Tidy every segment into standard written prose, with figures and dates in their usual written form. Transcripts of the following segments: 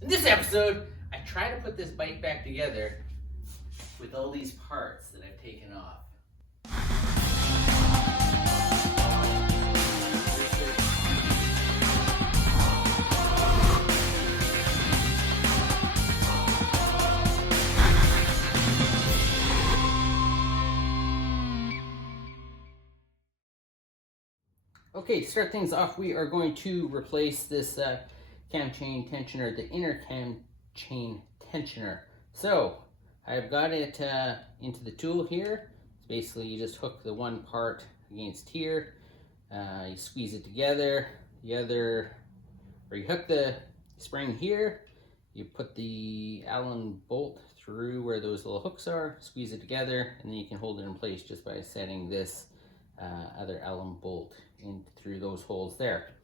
In this episode, I try to put this bike back together with all these parts that I've taken off. Okay, to start things off, we are going to replace this cam chain tensioner, the inner cam chain tensioner. So, I've got it into the tool here. So basically, you just hook the one part against here, you squeeze it together, or you hook the spring here, you put the Allen bolt through where those little hooks are, squeeze it together, and then you can hold it in place just by setting this other Allen bolt in through those holes there.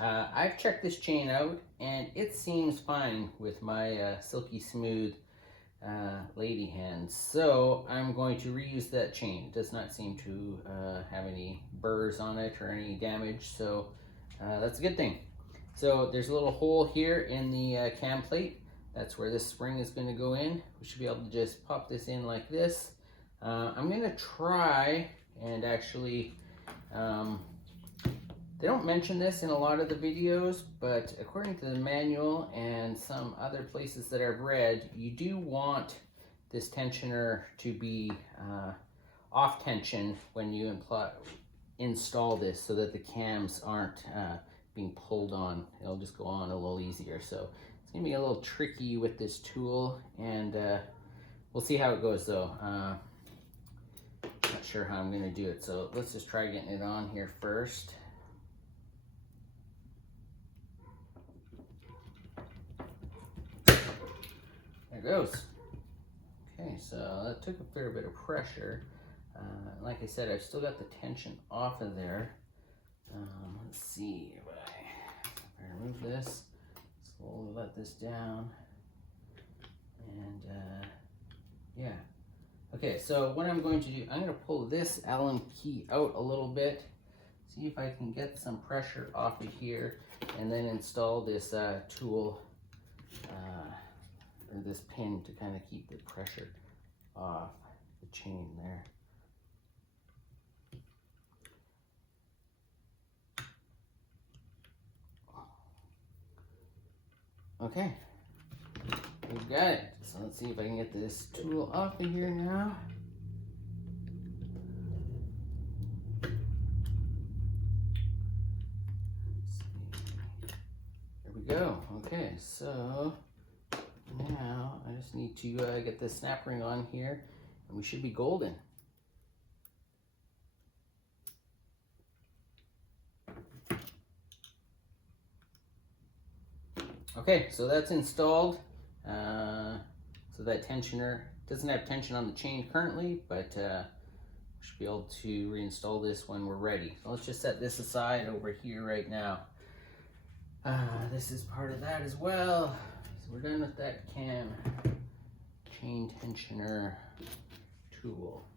I've checked this chain out and it seems fine with my silky smooth lady hands, so I'm going to reuse that chain. It does not seem to have any burrs on it or any damage, so that's a good thing. So there's a little hole here in the cam plate. That's where this spring is going to go in. We should be able to just pop this in like this. I'm going to try and actually they don't mention this in a lot of the videos, but according to the manual and some other places that I've read, you do want this tensioner to be off tension when you install this, so that the cams aren't being pulled on. It'll just go on a little easier. So it's gonna be a little tricky with this tool, and we'll see how it goes though. Not sure how I'm gonna do it, so let's just try getting it on here first. There it goes. Okay, so that took a fair bit of pressure. Like I said, I've still got the tension off of there. Let's see if I remove this, slowly let this down, and yeah. Okay, so what I'm going to do, I'm going to pull this Allen key out a little bit, see if I can get some pressure off of here, and then install this tool, or this pin to kind of keep the pressure off the chain there. Okay, we've got it. So let's see if I can get this tool off of here now. Let's see. There we go. Okay, so now I just need to get this snap ring on here, and we should be golden. Okay, so that's installed. So that tensioner doesn't have tension on the chain currently, but we should be able to reinstall this when we're ready. So let's just set this aside over here right now. This is part of that as well. So we're done with that cam chain tensioner tool.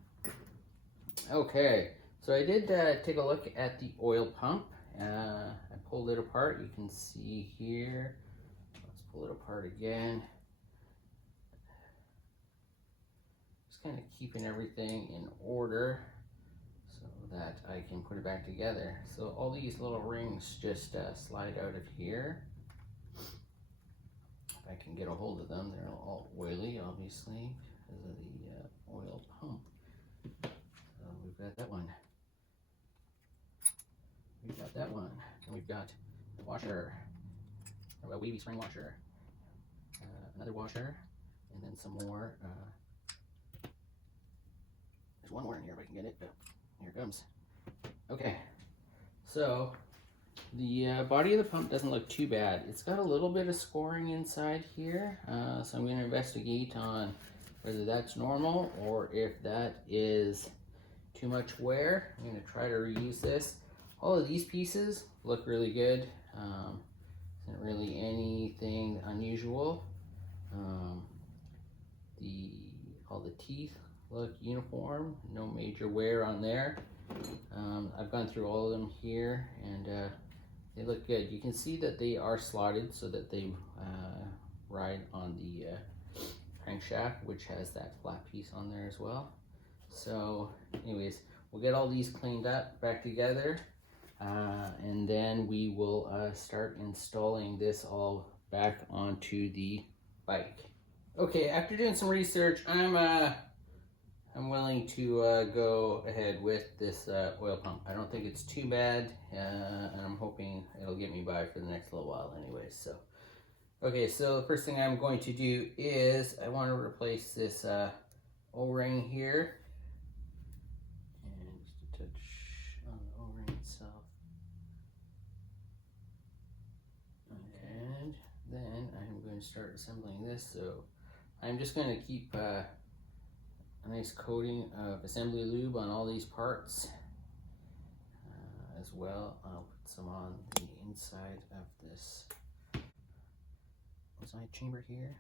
Okay, so I did take a look at the oil pump. I pulled it apart. You can see here. Let's pull it apart again. Just kind of keeping everything in order so that I can put it back together. So all these little rings just slide out of here. If I can get a hold of them, they're all oily, obviously, because of the oil pump. So we've got that one. We've got that one. And we've got the washer, a wavy spring washer, another washer, and then some more. There's one more in here if I can get it. Here it comes. Okay, so the body of the pump doesn't look too bad. It's got a little bit of scoring inside here, so I'm going to investigate on whether that's normal or if that is too much wear. I'm going to try to reuse this. All of these pieces look really good. Isn't really anything unusual. All the teeth look uniform, no major wear on there. I've gone through all of them here, and they look good. You can see that they are slotted so that they ride on the crankshaft, which has that flat piece on there as well. So anyways, we'll get all these cleaned up back together, and then we will start installing this all back onto the bike. Okay, after doing some research, I'm willing to go ahead with this oil pump. I don't think it's too bad, and I'm hoping it'll get me by for the next little while anyways. So, okay, so the first thing I'm going to do is I want to replace this O-ring here. And just a touch on the O-ring itself. And then I'm going to start assembling this. So I'm just going to keep a nice coating of assembly lube on all these parts as well. I'll put some on the inside of this side chamber here.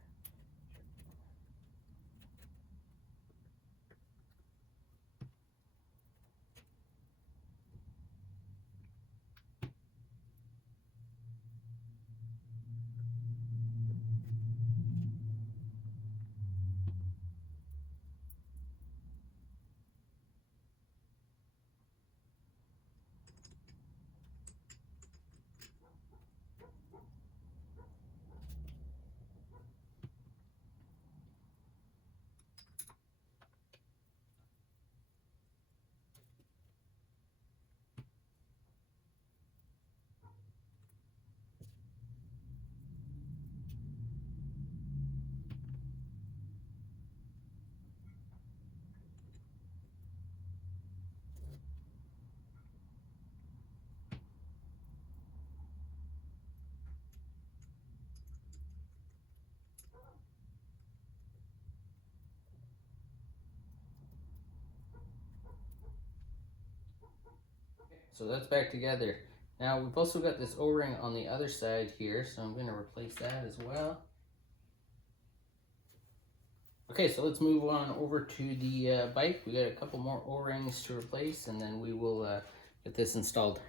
So that's back together. Now we've also got this O-ring on the other side here, so I'm going to replace that as well. Okay, so let's move on over to the bike. We got a couple more O-rings to replace, and then we will get this installed.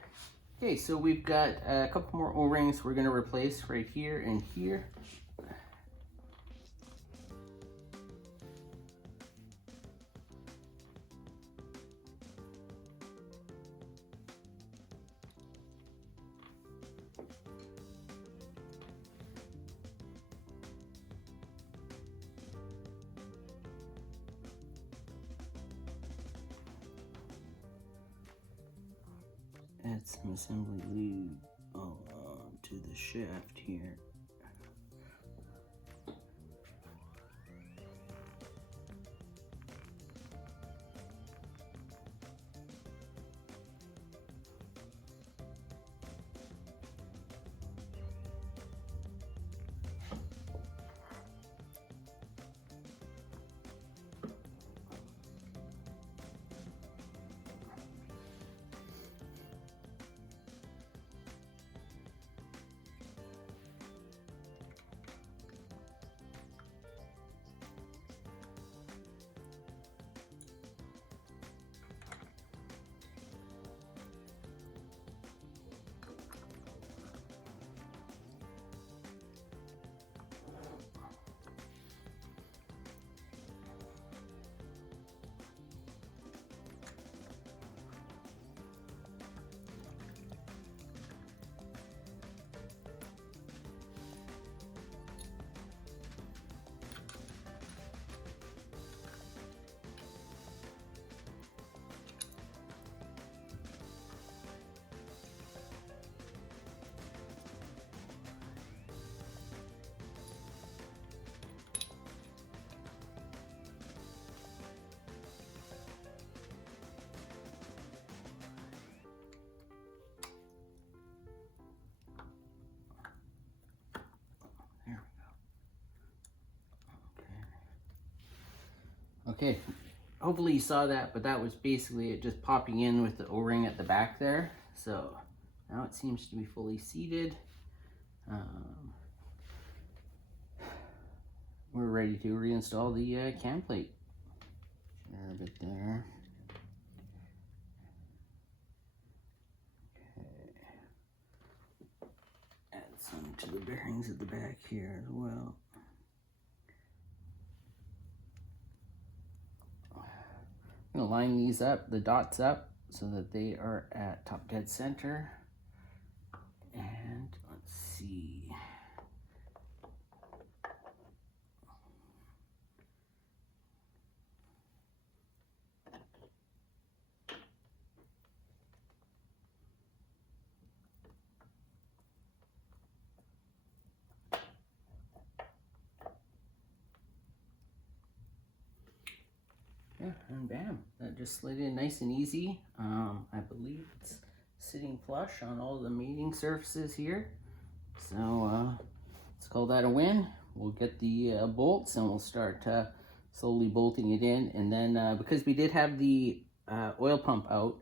Okay, so we've got a couple more O-rings we're going to replace right here and here. Add some assembly lube to the shaft here. Okay, hopefully you saw that, but that was basically it just popping in with the O-ring at the back there. So now it seems to be fully seated. We're ready to reinstall the cam plate. Share a bit there. Okay. Add some to the bearings at the back here as well. I'm gonna line these up, the dots up, so that they are at top dead center. And let's see. Yeah, and bam, that just slid in nice and easy. I believe it's sitting flush on all the mating surfaces here. So let's call that a win. We'll get the bolts and we'll start slowly bolting it in. And then because we did have the oil pump out,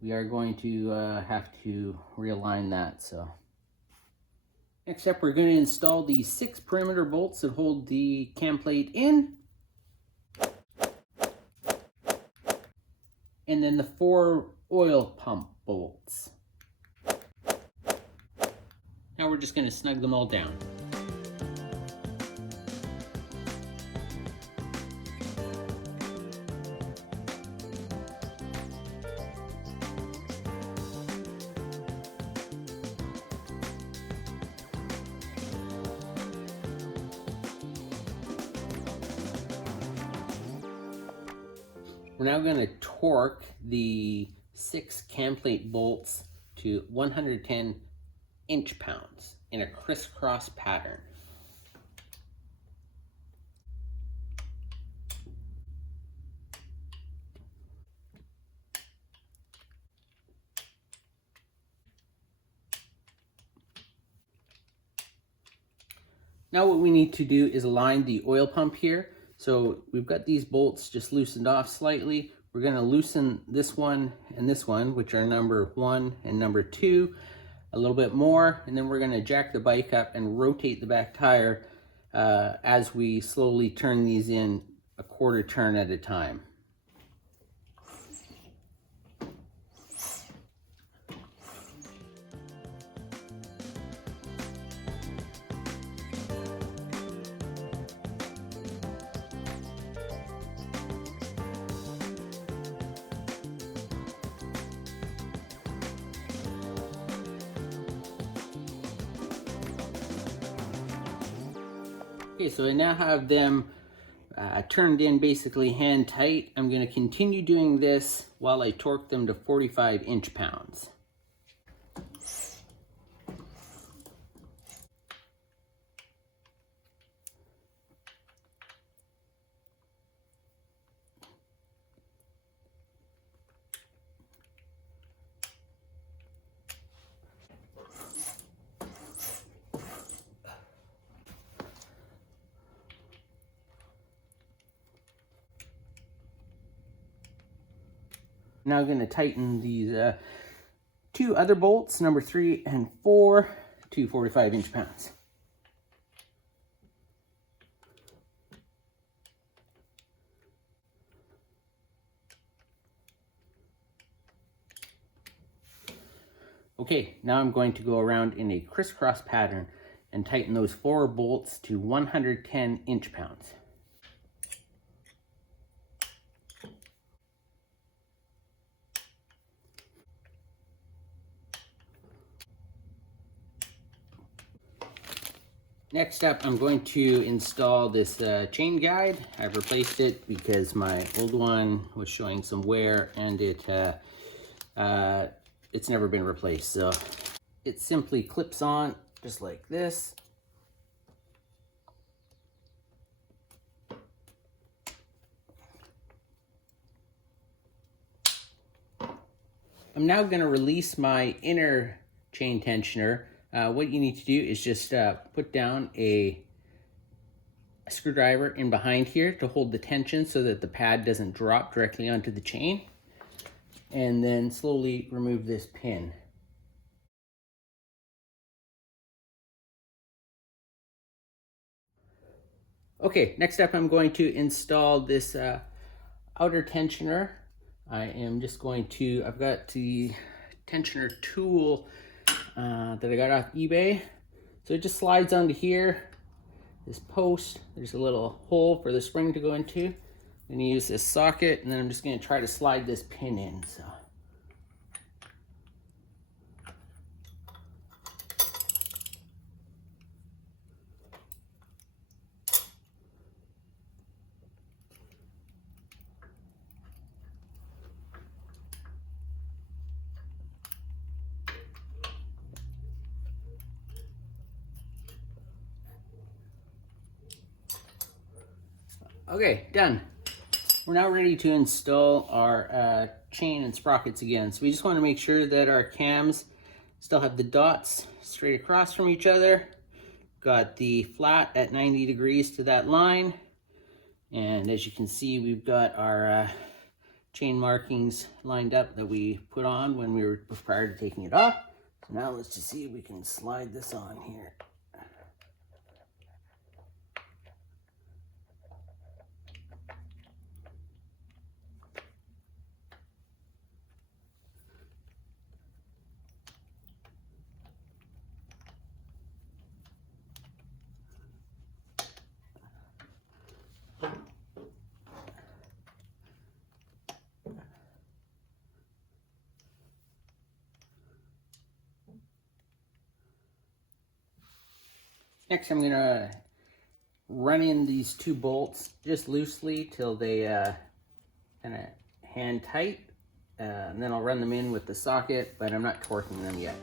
we are going to have to realign that. So next up, we're going to install the 6 perimeter bolts that hold the cam plate in. And then the 4 oil pump bolts. Now we're just going to snug them all down. We're now going to torque the 6 cam plate bolts to 110 inch-pounds in a crisscross pattern. Now what we need to do is align the oil pump here. So we've got these bolts just loosened off slightly. We're going to loosen this one and this one, which are number 1 and number 2, a little bit more, and then we're going to jack the bike up and rotate the back tire as we slowly turn these in a quarter turn at a time. Okay, so I now have them turned in basically hand tight. I'm going to continue doing this while I torque them to 45 inch-pounds. Now I'm going to tighten these 2 other bolts, number 3 and 4, to 45 inch-pounds. Okay, now I'm going to go around in a crisscross pattern and tighten those 4 bolts to 110 inch-pounds. Next up, I'm going to install this chain guide. I've replaced it because my old one was showing some wear and it's never been replaced. So it simply clips on just like this. I'm now going to release my inner chain tensioner. What you need to do is just put down a screwdriver in behind here to hold the tension so that the pad doesn't drop directly onto the chain. And then slowly remove this pin. Okay, next up I'm going to install this outer tensioner. I've got the tensioner tool that I got off eBay. So it just slides onto here, this post. There's a little hole for the spring to go into. I'm going to use this socket, and then I'm just going to try to slide this pin in. So. Okay, done. We're now ready to install our chain and sprockets again. So we just want to make sure that our cams still have the dots straight across from each other. Got the flat at 90 degrees to that line. And as you can see, we've got our chain markings lined up that we put on when we were prior to taking it off. So now let's just see if we can slide this on here. Next, I'm gonna run in these two bolts just loosely till they kind of hand tight, and then I'll run them in with the socket, but I'm not torquing them yet.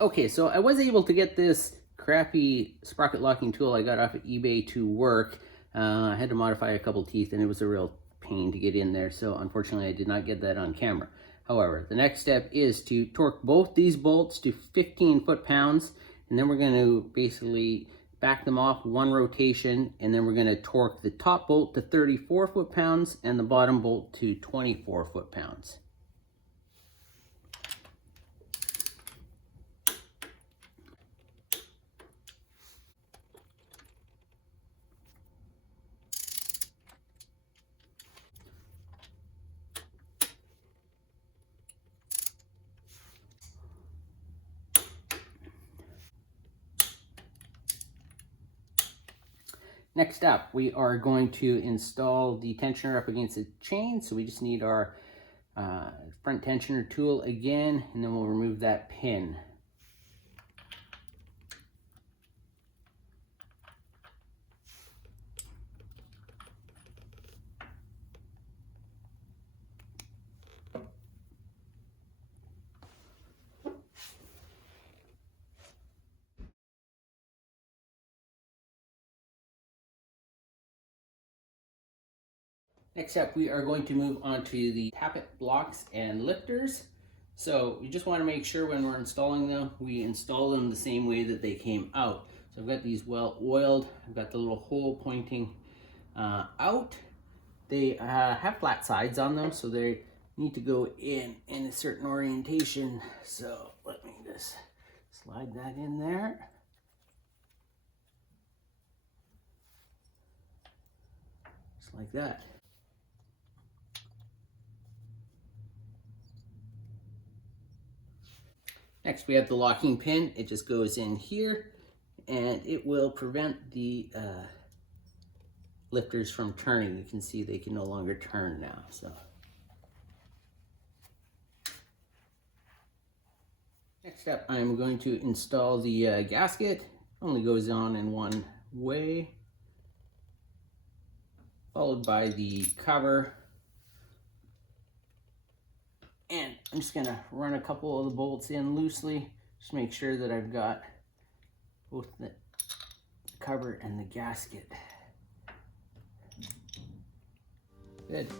Okay, so I was able to get this crappy sprocket locking tool I got off of eBay to work. I had to modify a couple teeth, and it was a real pain to get in there, so unfortunately I did not get that on camera. However, the next step is to torque both these bolts to 15 foot-pounds, and then we're going to basically back them off one rotation, and then we're going to torque the top bolt to 34 foot-pounds and the bottom bolt to 24 foot-pounds. Next up, we are going to install the tensioner up against the chain. So we just need our front tensioner tool again, and then we'll remove that pin. Next up, we are going to move on to the tappet blocks and lifters. So we just want to make sure when we're installing them, we install them the same way that they came out. So I've got these well oiled. I've got the little hole pointing out. They have flat sides on them, so they need to go in a certain orientation. So let me just slide that in there. Just like that. Next, we have the locking pin. It just goes in here, and it will prevent the lifters from turning. You can see they can no longer turn now. So, next up, I'm going to install the gasket. It only goes on in one way, followed by the cover. And I'm just gonna run a couple of the bolts in loosely, just make sure that I've got both the cover and the gasket. Good.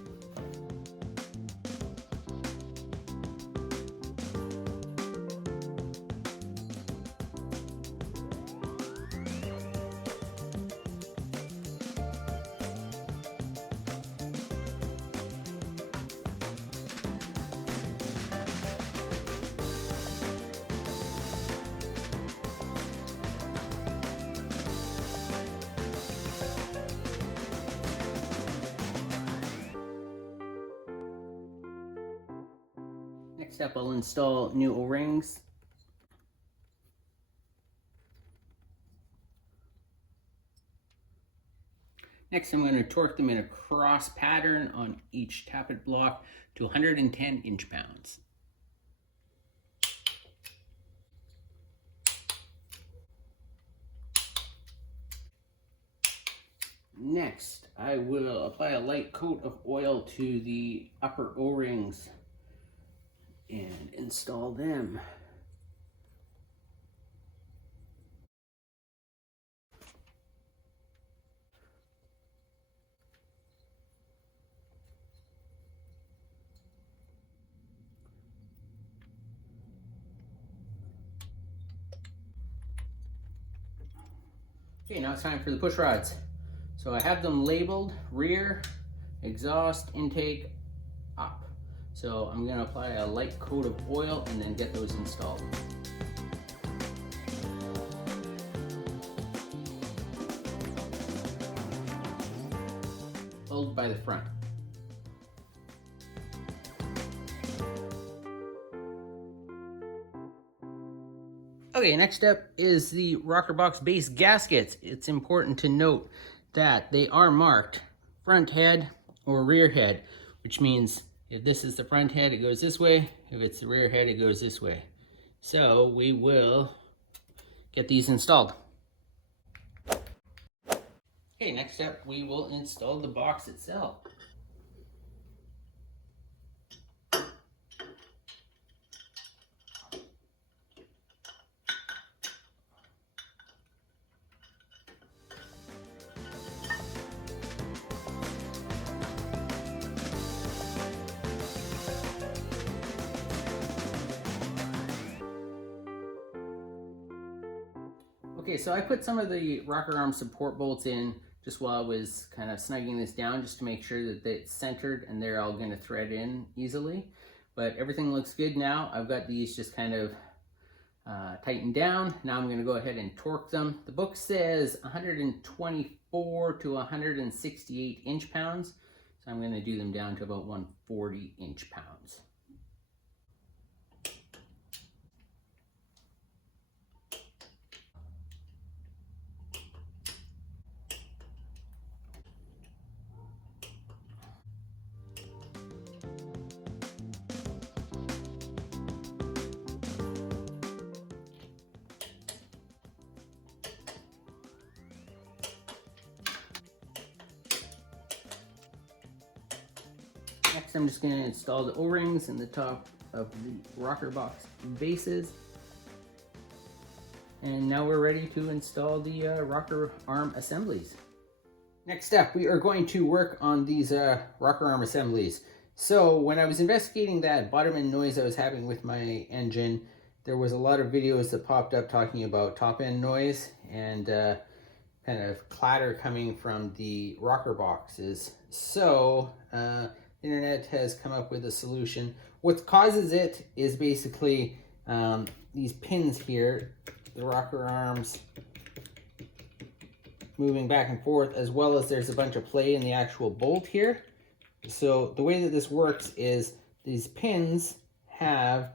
Next up, I'll install new O-rings. Next, I'm going to torque them in a cross pattern on each tappet block to 110 inch-pounds. Next, I will apply a light coat of oil to the upper O-rings and install them. Okay, now it's time for the push rods. So I have them labeled rear, exhaust, intake, up. So I'm going to apply a light coat of oil and then get those installed. Followed by the front. Okay, next up is the rocker box base gaskets. It's important to note that they are marked front head or rear head, which means if this is the front head, it goes this way. If it's the rear head, it goes this way. So we will get these installed. Okay, next up, we will install the box itself. Okay, so I put some of the rocker arm support bolts in just while I was kind of snugging this down just to make sure that it's centered and they're all going to thread in easily. But everything looks good now. I've got these just kind of tightened down. Now I'm going to go ahead and torque them. The book says 124 to 168 inch-pounds. So I'm going to do them down to about 140 inch-pounds. Next, I'm just going to install the O-rings in the top of the rocker box bases. And now we're ready to install the rocker arm assemblies. Next up, we are going to work on these rocker arm assemblies. So when I was investigating that bottom end noise I was having with my engine, there was a lot of videos that popped up talking about top end noise and kind of clatter coming from the rocker boxes. So the internet has come up with a solution. What causes it is basically these pins here, the rocker arms moving back and forth, as well as there's a bunch of play in the actual bolt here. So the way that this works is these pins have,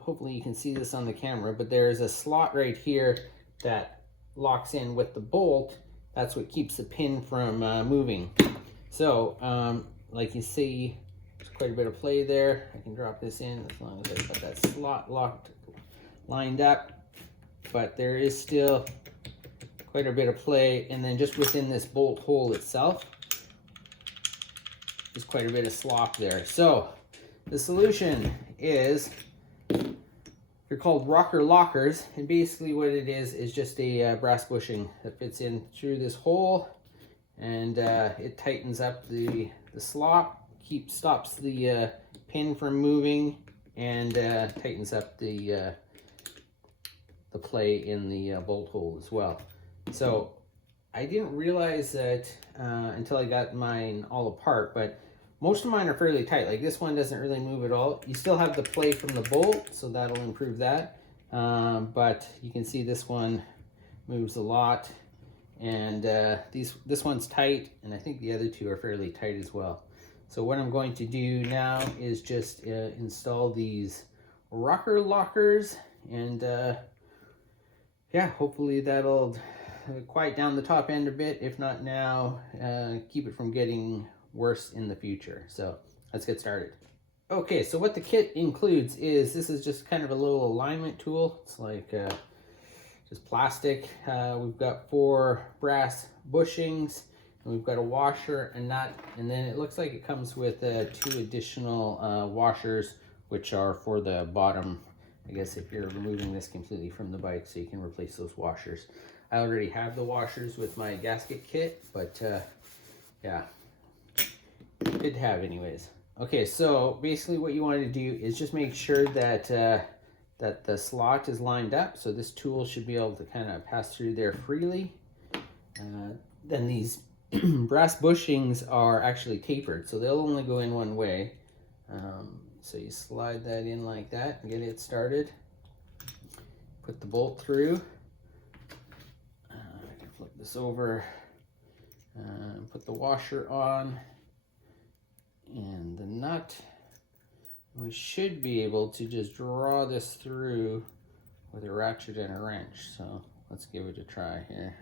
hopefully you can see this on the camera, but there's a slot right here that locks in with the bolt. That's what keeps the pin from moving. So like you see, there's quite a bit of play there. I can drop this in as long as I've got that slot lined up, but there is still quite a bit of play. And then just within this bolt hole itself, there's quite a bit of slop there. So the solution is, they're called rocker lockers, and basically what it is just a brass bushing that fits in through this hole, and it tightens up the slop, stops the pin from moving, and tightens up the play in the bolt hole as well. So I didn't realize that until I got mine all apart, but most of mine are fairly tight. Like this one doesn't really move at all. You still have the play from the bolt, so that'll improve that. But you can see this one moves a lot, and this one's tight, and I think the other two are fairly tight as well. So what I'm going to do now is just install these rocker lockers, and yeah, hopefully that'll quiet down the top end a bit, if not now, keep it from getting worse in the future. So let's get started. Okay, so what the kit includes is, this is just kind of a little alignment tool. It's like just plastic. We've got 4 brass bushings, and we've got a washer, a nut, and then it looks like it comes with 2 additional washers, which are for the bottom, I guess, if you're removing this completely from the bike, so you can replace those washers. I already have the washers with my gasket kit, but yeah, good to have anyways. Okay, so basically what you want to do is just make sure that that the slot is lined up, so this tool should be able to kind of pass through there freely. Then these brass bushings are actually tapered, so they'll only go in one way. So you slide that in like that and get it started. Put the bolt through. I can flip this over. Put the washer on and the nut. We should be able to just draw this through with a ratchet and a wrench. So let's give it a try here.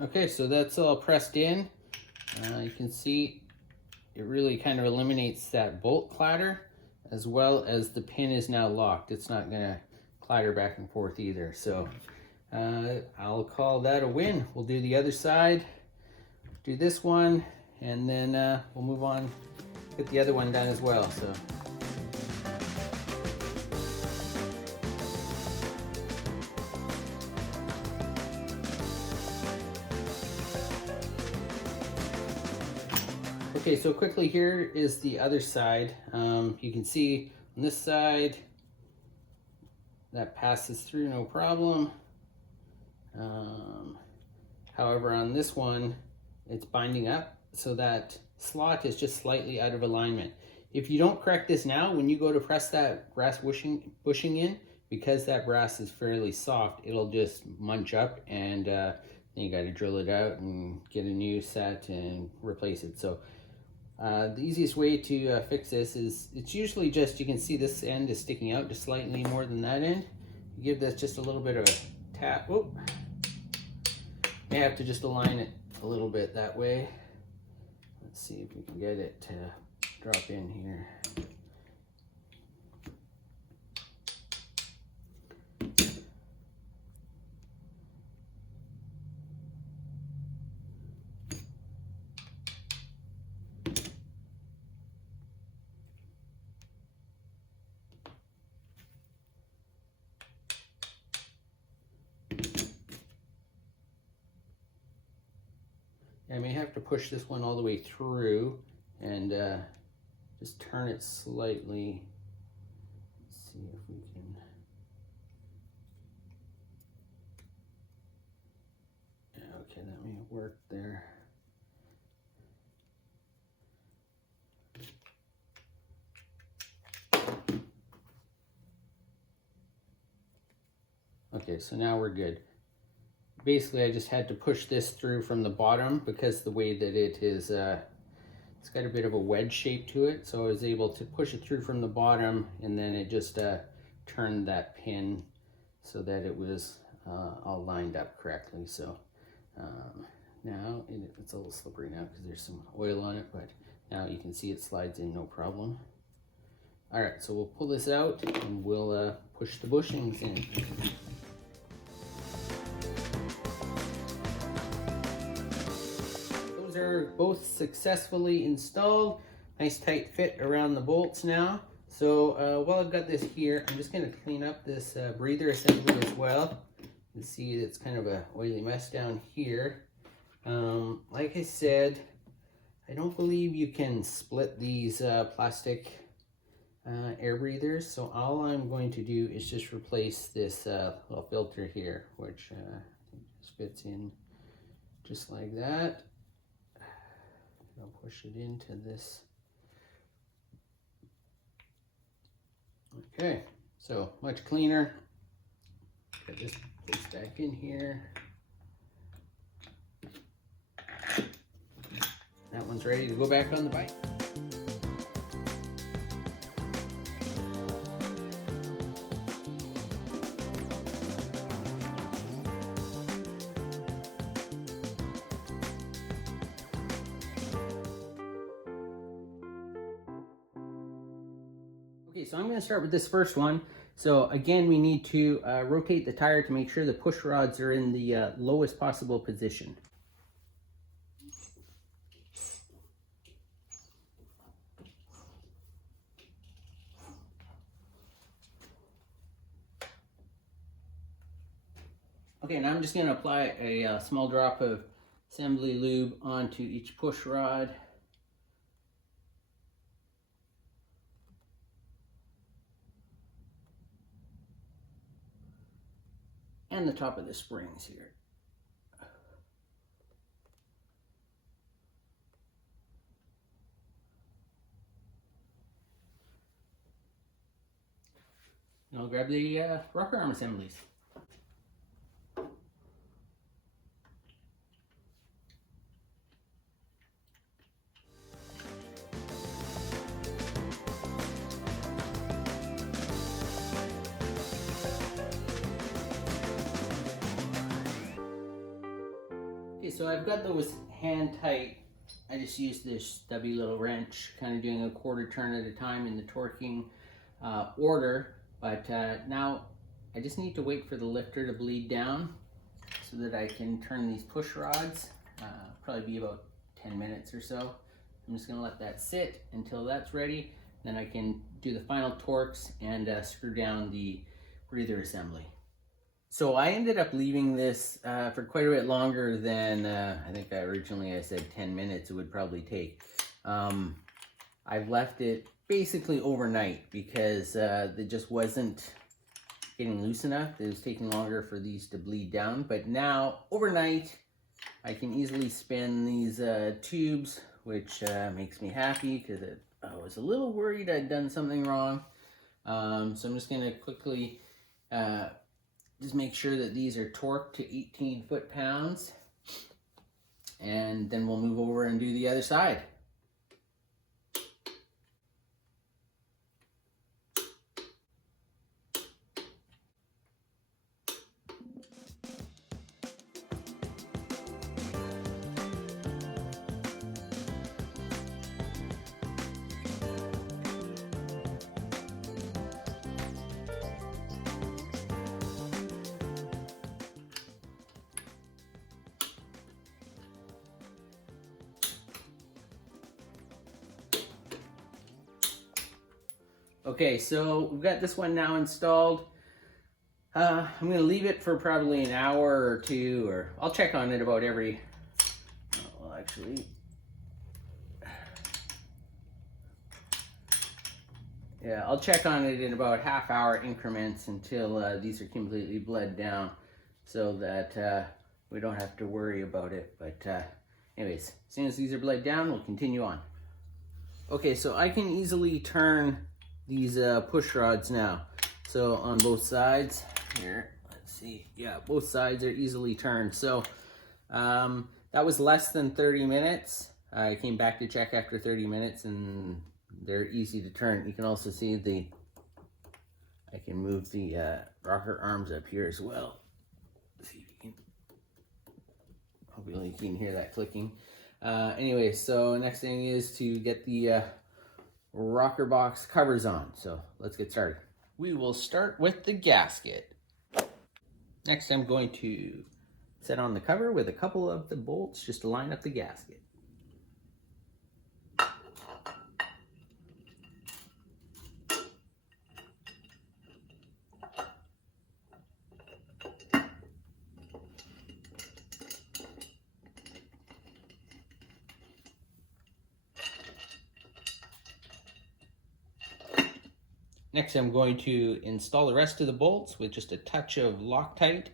Okay, so that's all pressed in. You can see it really kind of eliminates that bolt clatter, as well as the pin is now locked. It's not going to clatter back and forth either. So I'll call that a win. We'll do the other side, do this one, and then we'll move on, get the other one done as well. So. Okay, so quickly, here is the other side. You can see on this side, that passes through no problem. However, on this one, it's binding up, so that slot is just slightly out of alignment. If you don't correct this now, when you go to press that brass bushing in, because that brass is fairly soft, it'll just munch up, and then you got to drill it out and get a new set and replace it. So the easiest way to fix this is, it's usually just, you can see this end is sticking out just slightly more than that end. You give this just a little bit of a tap. Whoop. You have to just align it a little bit that way. Let's see if we can get it to drop in here. I may have to push this one all the way through and just turn it slightly. Let's see if we can. Yeah, okay, that may work there. Okay, so now we're good. Basically, I just had to push this through from the bottom, because the way that it is, it's got a bit of a wedge shape to it. So I was able to push it through from the bottom, and then it just turned that pin so that it was all lined up correctly. So now it's a little slippery now because there's some oil on it, but now you can see it slides in no problem. All right, so we'll pull this out and we'll push the bushings in. Are both successfully installed. Nice tight fit around the bolts now. So while I've got this here, I'm just going to clean up this breather assembly as well. You can see it's kind of a oily mess down here. Like I said, I don't believe you can split these plastic air breathers. So all I'm going to do is just replace this little filter here, which I think just fits in just like that. I'll push it into this. Okay, so much cleaner. Get this placed back in here. That one's ready to go back on the bike. Okay, so I'm going to start with this first one. So again, we need to rotate the tire to make sure the push rods are in the lowest possible position. Okay, now I'm just going to apply a small drop of assembly lube onto each push rod. And the top of the springs here. And I'll grab the rocker arm assemblies. Okay, so I've got those hand tight. I just used this stubby little wrench, kind of doing a quarter turn at a time in the torquing order. But now I just need to wait for the lifter to bleed down so that I can turn these push rods. Probably be about 10 minutes or so. I'm just going to let that sit until that's ready. Then I can do the final torques and screw down the breather assembly. So I ended up leaving this for quite a bit longer than I think originally I said 10 minutes it would probably take. I've left it basically overnight because it just wasn't getting loose enough. It was taking longer for these to bleed down. But now, overnight, I can easily spin these tubes, which makes me happy because I was a little worried I'd done something wrong. So I'm just going to quickly just make sure that these are torqued to 18 foot-pounds. And then we'll move over and do the other side. Okay, so we've got this one now installed. I'm going to leave it for probably an hour or two, or I'll check on it about every, well actually, yeah, I'll check on it in about half-hour increments until these are completely bled down so that we don't have to worry about it. But anyways, as soon as these are bled down, we'll continue on. Okay, so I can easily turn these push rods now. So on both sides here, let's see, yeah, both sides are easily turned. So that was less than 30 minutes. I came back to check after 30 minutes and they're easy to turn. You can also see I can move the rocker arms up here as well. Let's see if you can, hopefully you can hear that clicking. Anyway, so next thing is to get the rocker box covers on. So let's get started. We will start with the gasket. Next, I'm going to set on the cover with a couple of the bolts just to line up the gasket. Next, I'm going to install the rest of the bolts with just a touch of Loctite.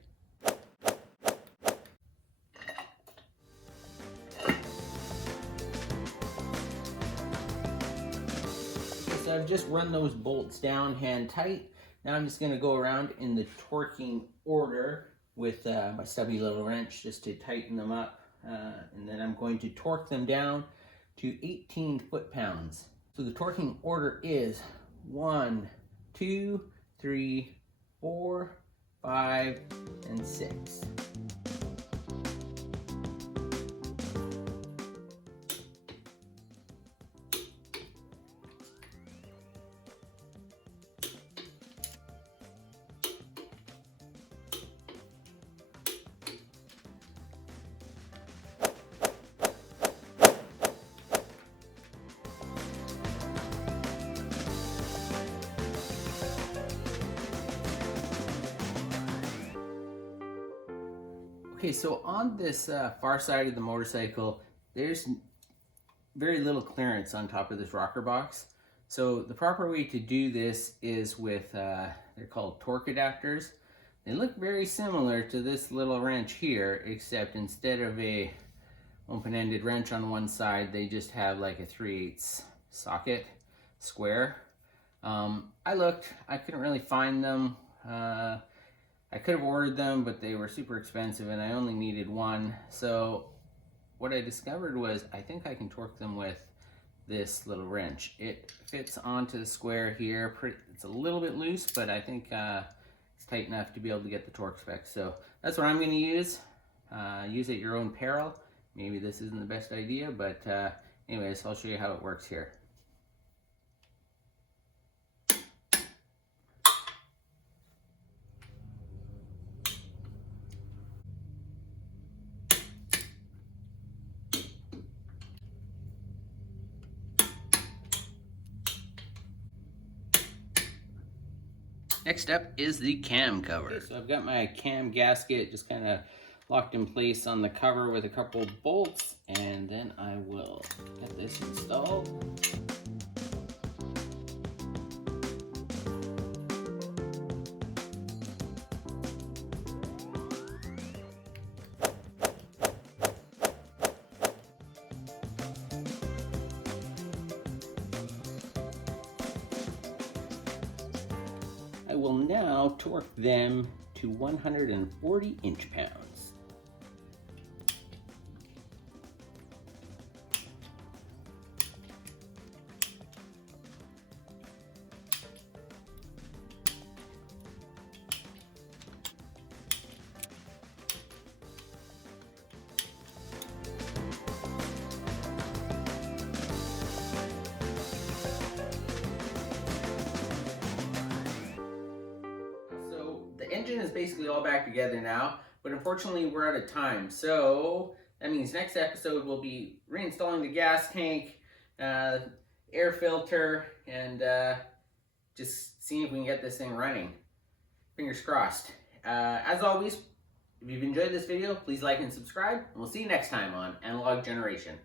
So I've just run those bolts down hand tight. Now I'm just going to go around in the torquing order with my stubby little wrench just to tighten them up. And then I'm going to torque them down to 18 foot-pounds. So the torquing order is 1, 2, 3, 4, 5, and 6. Okay, so on this far side of the motorcycle, there's very little clearance on top of this rocker box. So the proper way to do this is with, they're called torque adapters. They look very similar to this little wrench here, except instead of a open-ended wrench on one side, they just have like a 3/8 socket square. I looked, I couldn't really find them. I could have ordered them, but they were super expensive and I only needed one. So what I discovered was I think I can torque them with this little wrench. It fits onto the square here. It's a little bit loose, but I think it's tight enough to be able to get the torque spec. So that's what I'm going to use. Use at your own peril. Maybe this isn't the best idea, but anyways, I'll show you how it works here. Next up is the cam cover. Okay, so I've got my cam gasket just kind of locked in place on the cover with a couple bolts, and then I will get this installed. I will now torque them to 140 inch-pounds. The engine is basically all back together now, but unfortunately we're out of time. So that means next episode we'll be reinstalling the gas tank, air filter, and just seeing if we can get this thing running. Fingers crossed. As always, if you've enjoyed this video, please like and subscribe, and we'll see you next time on Analog Generation.